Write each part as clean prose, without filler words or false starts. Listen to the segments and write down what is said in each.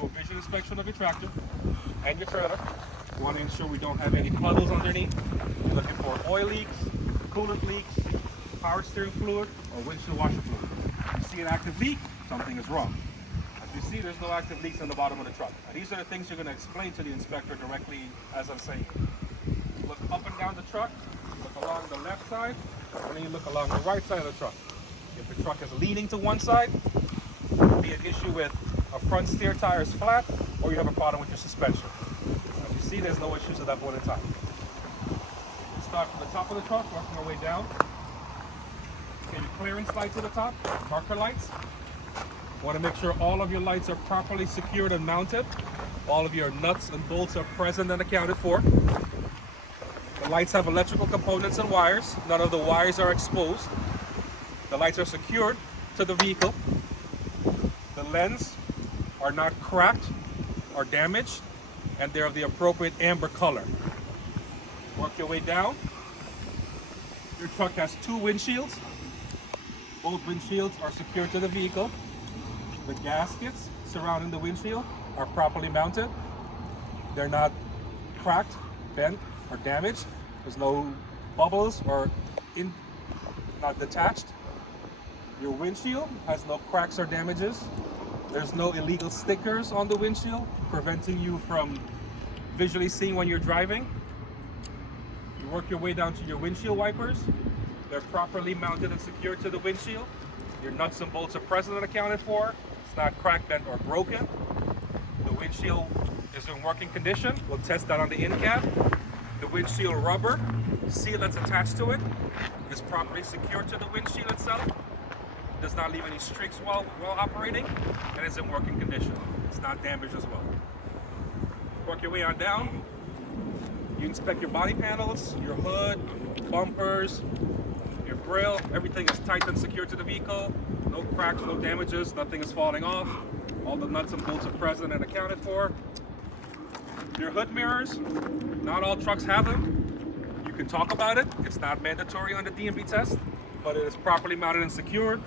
do a visual inspection of your tractor and your trailer. You want to ensure we don't have any puddles underneath. You're looking for oil leaks, coolant leaks, power steering fluid, or windshield washer fluid. If you see an active leak, something is wrong. As you see, there's no active leaks in the bottom of the truck. Now, these are the things you're going to explain to the inspector directly as I'm saying. You look up and down the truck, you look along the left side, and then you look along the right side of the truck. If the truck is leaning to one side, it could be an issue with a front steer tire is flat, or you have a problem with your suspension. As you see, there's no issues at that point in time. Start from the top of the truck, working our way down. Okay, your clearance lights at the top, marker lights. You want to make sure all of your lights are properly secured and mounted. All of your nuts and bolts are present and accounted for. The lights have electrical components and wires. None of the wires are exposed. The lights are secured to the vehicle. The lens are not cracked or damaged, and they're of the appropriate amber color. Work your way down. Your truck has two windshields. Both windshields are secured to the vehicle. The gaskets surrounding the windshield are properly mounted. They're not cracked, bent, or damaged. There's no bubbles or not detached. Your windshield has no cracks or damages. There's no illegal stickers on the windshield preventing you from visually seeing when you're driving. You work your way down to your windshield wipers. They're properly mounted and secured to the windshield. Your nuts and bolts are present and accounted for. It's not cracked, bent, or broken. The windshield is in working condition. We'll test that on the end cap. The windshield rubber seal that's attached to it is properly secured to the windshield itself. Does not leave any streaks while operating, and it's in working condition. It's not damaged as well. Work your way on down. You inspect your body panels, your hood, bumpers, your grille. Everything is tight and secure to the vehicle. No cracks, no damages, nothing is falling off. All the nuts and bolts are present and accounted for. Your hood mirrors, not all trucks have them. You can talk about it. It's not mandatory on the DMV test, but it is properly mounted and secured.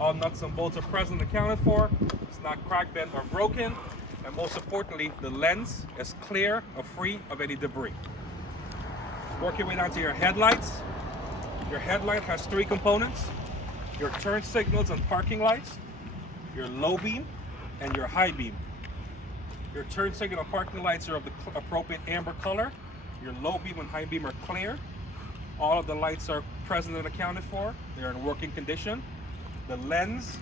All nuts and bolts are present and accounted for. It's not cracked, bent, or broken. And most importantly, the lens is clear or free of any debris. Work your way down to your headlights. Your headlight has three components: your turn signals and parking lights, your low beam, and your high beam. Your turn signal and parking lights are of the appropriate amber color. Your low beam and high beam are clear. All of the lights are present and accounted for. They're in working condition. The lens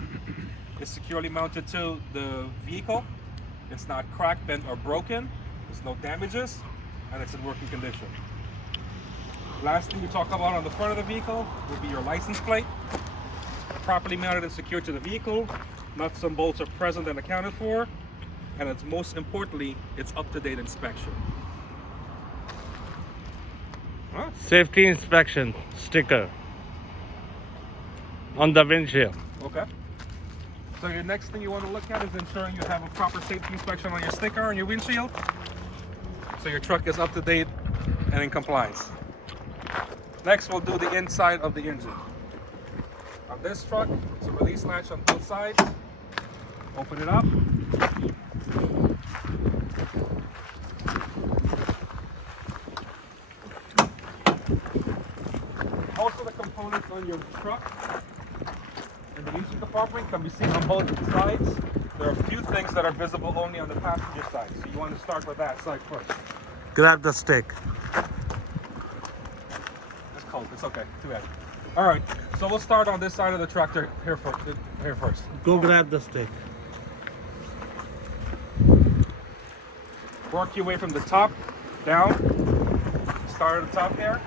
is securely mounted to the vehicle. It's not cracked, bent, or broken. There's no damages, and it's in working condition. Last thing we talk about on the front of the vehicle will be your license plate. Properly mounted and secured to the vehicle. Nuts and bolts are present and accounted for. And it's most importantly, it's up-to-date inspection. Huh? Safety inspection sticker on the windshield. Okay. So your next thing you want to look at is ensuring you have a proper safety inspection on your sticker on your windshield, so your truck is up to date and in compliance. Next, we'll do the inside of the engine. On this truck, it's a release latch on both sides. Open it up. Most of the components on your truck and the engine compartment can be seen on both sides. There are a few things that are visible only on the passenger side, so you want to start with that side first. Grab the stick. It's cold, it's okay, too heavy. All right, so we'll start on this side of the tractor here first. Go grab the stick. Work your way from the top down. Start at the top here.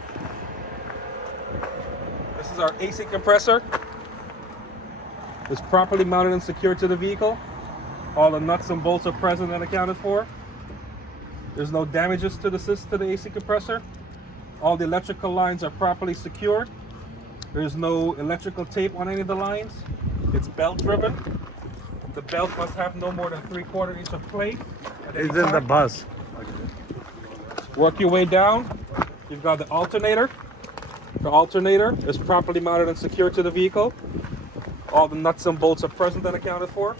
This is our AC compressor. It's properly mounted and secured to the vehicle. All the nuts and bolts are present and accounted for. There's no damages to the AC compressor. All the electrical lines are properly secured. There's no electrical tape on any of the lines. It's belt driven. The belt must have no more than 3/4 inch of plate. It's in the bus. Work your way down. You've got the alternator. The alternator is properly mounted and secured to the vehicle. All the nuts and bolts are present and accounted for.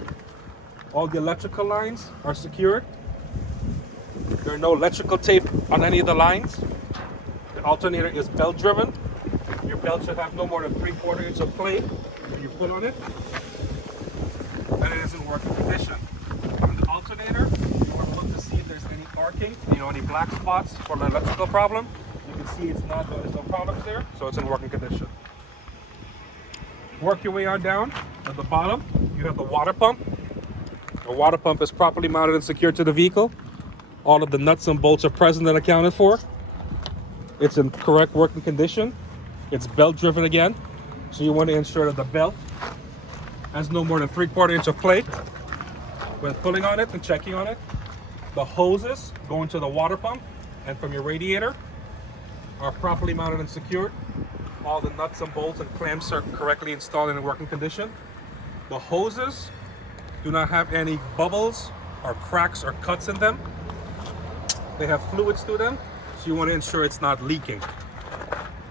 All the electrical lines are secured. There are no electrical tape on any of the lines. The alternator is belt driven. Your belt should have no more than 3/4 inch of play when you put on it. And it is in working condition. On the alternator, you want to look to see if there's any arcing, any black spots for the electrical problem. You can see there's no problems there, so it's in working condition. Work your way on down. At the bottom, you have the water pump. The water pump is properly mounted and secured to the vehicle. All of the nuts and bolts are present and accounted for. It's in correct working condition. It's belt driven again, so you want to ensure that the belt has no more than 3/4 inch of play. When pulling on it and checking on it, the hoses going to the water pump and from your radiator are properly mounted and secured. All the nuts and bolts and clamps are correctly installed and in working condition. The hoses do not have any bubbles or cracks or cuts in them. They have fluids through them, so you want to ensure it's not leaking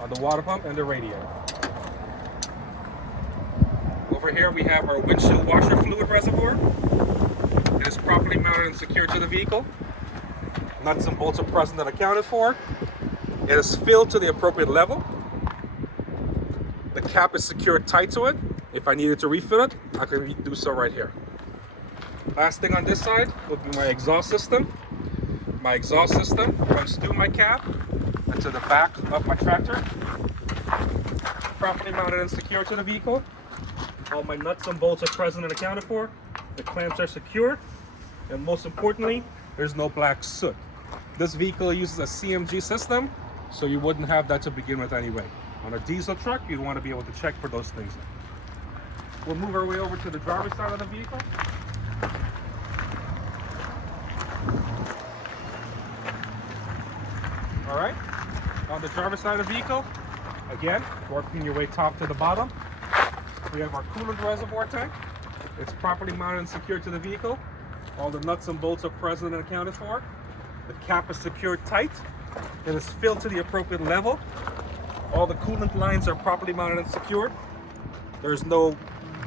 on the water pump and the radiator. Over here we have our windshield washer fluid reservoir. It is properly mounted and secured to the vehicle. Nuts and bolts are present and accounted for. It is filled to the appropriate level. The cap is secured tight to it. If I needed to refill it, I can do so right here. Last thing on this side would be my exhaust system. My exhaust system runs through my cap and to the back of my tractor. Properly mounted and secured to the vehicle. All my nuts and bolts are present and accounted for. The clamps are secured. And most importantly, there's no black soot. This vehicle uses a CMG system, so you wouldn't have that to begin with anyway. On a diesel truck, you'd want to be able to check for those things. We'll move our way over to the driver's side of the vehicle. All right, on the driver's side of the vehicle, again, working your way top to the bottom, we have our coolant reservoir tank. It's properly mounted and secured to the vehicle. All the nuts and bolts are present and accounted for. The cap is secured tight. It is filled to the appropriate level. All the coolant lines are properly mounted and secured. There's no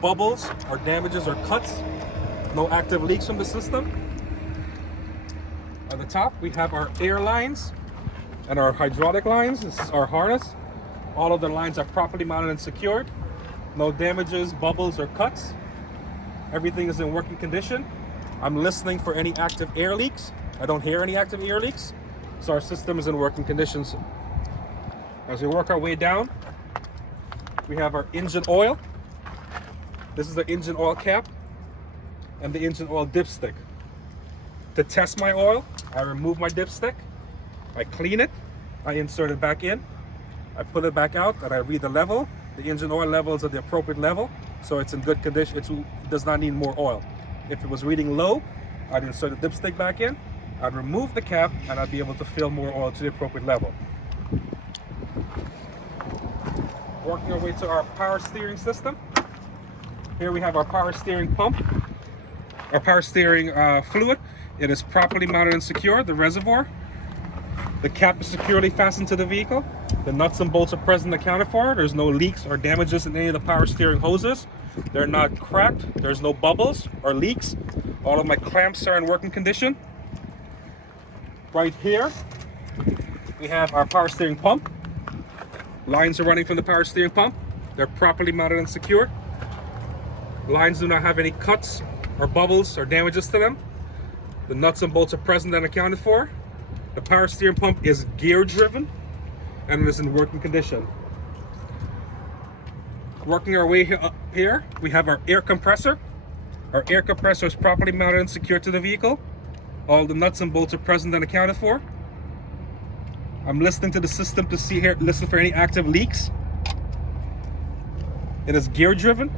bubbles or damages or cuts. No active leaks from the system. At the top, we have our air lines and our hydraulic lines. This is our harness. All of the lines are properly mounted and secured. No damages, bubbles, or cuts. Everything is in working condition. I'm listening for any active air leaks. I don't hear any active air leaks, so our system is in working conditions. As we work our way down, we have our engine oil. This is the engine oil cap and the engine oil dipstick. To test my oil, I remove my dipstick, I clean it, I insert it back in, I pull it back out, and I read the level. The engine oil level is at the appropriate level, so it's in good condition. It does not need more oil. If it was reading low, I'd insert the dipstick back in, I'd remove the cap, and I'd be able to fill more oil to the appropriate level. Working our way to our power steering system. Here we have our power steering pump, our power steering fluid. It is properly mounted and secure, the reservoir. The cap is securely fastened to the vehicle. The nuts and bolts are present and accounted for. There's no leaks or damages in any of the power steering hoses. They're not cracked. There's no bubbles or leaks. All of my clamps are in working condition. Right here, we have our power steering pump. Lines are running from the power steering pump. They're properly mounted and secured. Lines do not have any cuts or bubbles or damages to them. The nuts and bolts are present and accounted for. The power steering pump is gear driven and it is in working condition. Working our way up here, we have our air compressor. Our air compressor is properly mounted and secured to the vehicle. All the nuts and bolts are present and accounted for. I'm listening to the system to see here, listen for any active leaks. It is gear driven,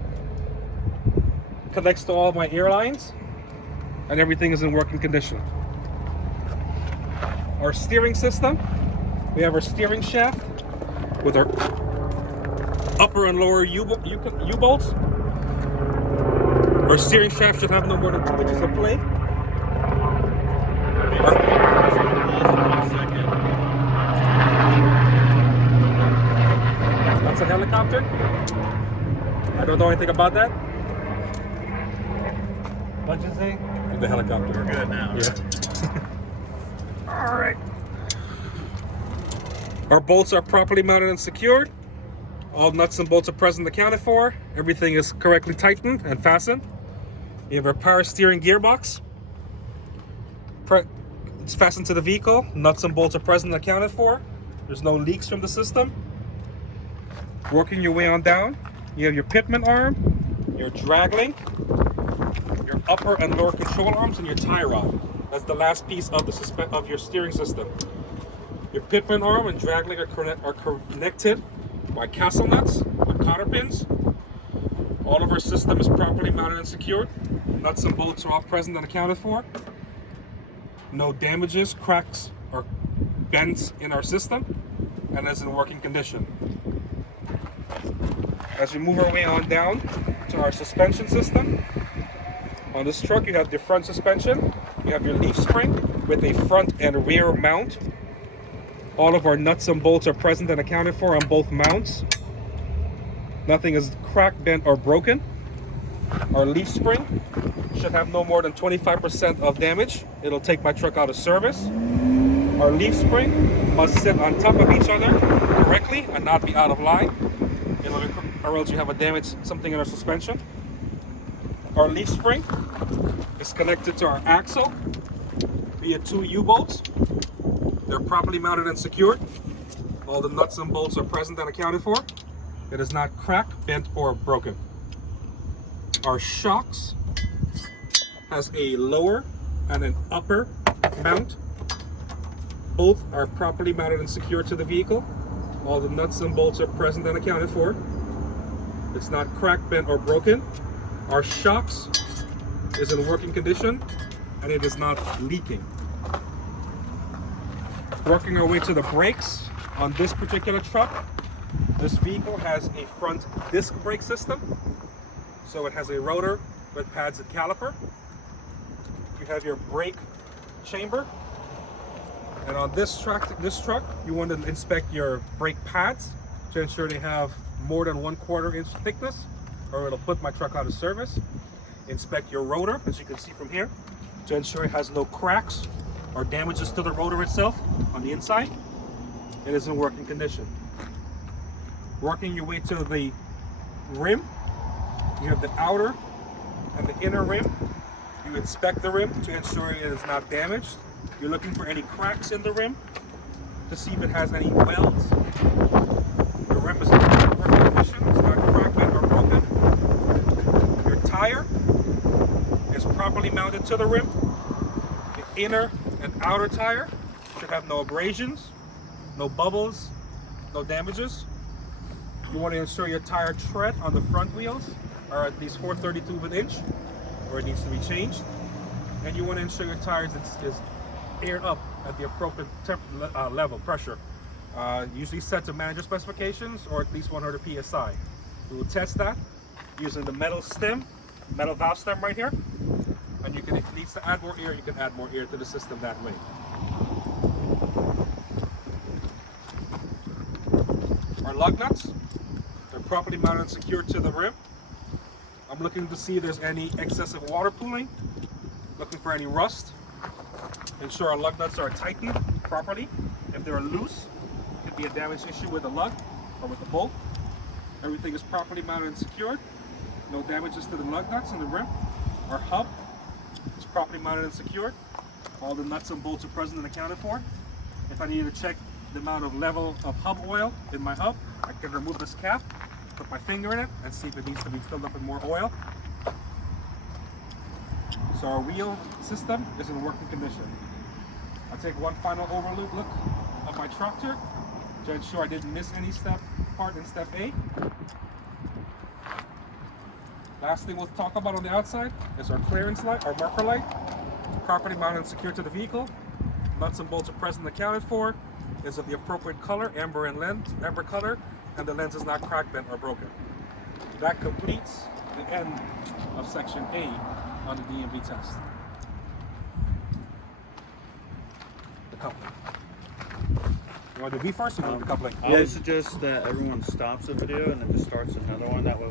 connects to all my air lines, and everything is in working condition. Our steering system, we have our steering shaft with our upper and lower U-bolts. Our steering shaft should have no more than 2 inches of play. That's a helicopter. I don't know anything about that. What'd you say? The helicopter. We're good now. Yeah. All right. Our bolts are properly mounted and secured. All nuts and bolts are present and accounted for. Everything is correctly tightened and fastened. You have our power steering gearbox. It's fastened to the vehicle. Nuts and bolts are present and accounted for. There's no leaks from the system. Working your way on down, you have your pitman arm, your drag link, your upper and lower control arms, and your tie rod. That's the last piece of the of your steering system. Your pitman arm and drag link are connected by castle nuts or cotter pins. All of our system is properly mounted and secured. Nuts and bolts are all present and accounted for. No damages, cracks, or bends in our system, and is in working condition. As we move our way on down to our suspension system, on this truck you have the front suspension, you have your leaf spring with a front and rear mount. All of our nuts and bolts are present and accounted for on both mounts. Nothing is cracked, bent, or broken. Our leaf spring should have no more than 25% of damage. It'll take my truck out of service. Our leaf spring must sit on top of each other correctly and not be out of line, or else you have a damage, something in our suspension. Our leaf spring is connected to our axle via 2 U-bolts. They're properly mounted and secured. All the nuts and bolts are present and accounted for. It is not cracked, bent, or broken. Our shocks has a lower and an upper mount. Both are properly mounted and secured to the vehicle. All the nuts and bolts are present and accounted for. It's not cracked, bent, or broken. Our shocks is in working condition and it is not leaking. Working our way to the brakes on this particular truck. This vehicle has a front disc brake system. So it has a rotor with pads and caliper. You have your brake chamber. And on this truck, you want to inspect your brake pads to ensure they have more than 1/4 inch thickness, or it'll put my truck out of service. Inspect your rotor, as you can see from here, to ensure it has no cracks or damages to the rotor itself on the inside. It is in working condition. Working your way to the rim, you have the outer and the inner rim. You inspect the rim to ensure it is not damaged. You're looking for any cracks in the rim to see if it has any welds. The rim is in working condition, it's not cracked, bent, or broken. Your tire is properly mounted to the rim. The inner and outer tire should have no abrasions, no bubbles, no damages. You want to ensure your tire tread on the front wheels are at least 4/32 of an inch, where it needs to be changed. And you want to ensure your tires is aired up at the appropriate level, pressure. Usually set to manager specifications or at least 100 PSI. We will test that using the metal valve stem right here. And you can, if it needs to add more air, you can add more air to the system that way. Our lug nuts, they're properly mounted and secured to the rim. I'm looking to see if there's any excessive water pooling, looking for any rust. Ensure our lug nuts are tightened properly. If they're loose, it could be a damage issue with the lug or with the bolt. Everything is properly mounted and secured. No damages to the lug nuts and the rim. Our hub is properly mounted and secured. All the nuts and bolts are present and accounted for. If I need to check the amount of level of hub oil in my hub, I can remove this cap, put my finger in it, and see if it needs to be filled up with more oil. So our wheel system is in working condition. I'll take one final overlook look of my tractor to ensure I didn't miss any part in step A. Last thing we'll talk about on the outside is our clearance light, our marker light, properly mounted and secured to the vehicle. Nuts and bolts are present and accounted for. Is of the appropriate color, amber color, and the lens is not cracked, bent, or broken. That completes the end of section A on the DMV test. The coupling. You want to do B first or do the coupling? I would suggest that everyone stops the video and then just starts another one. That way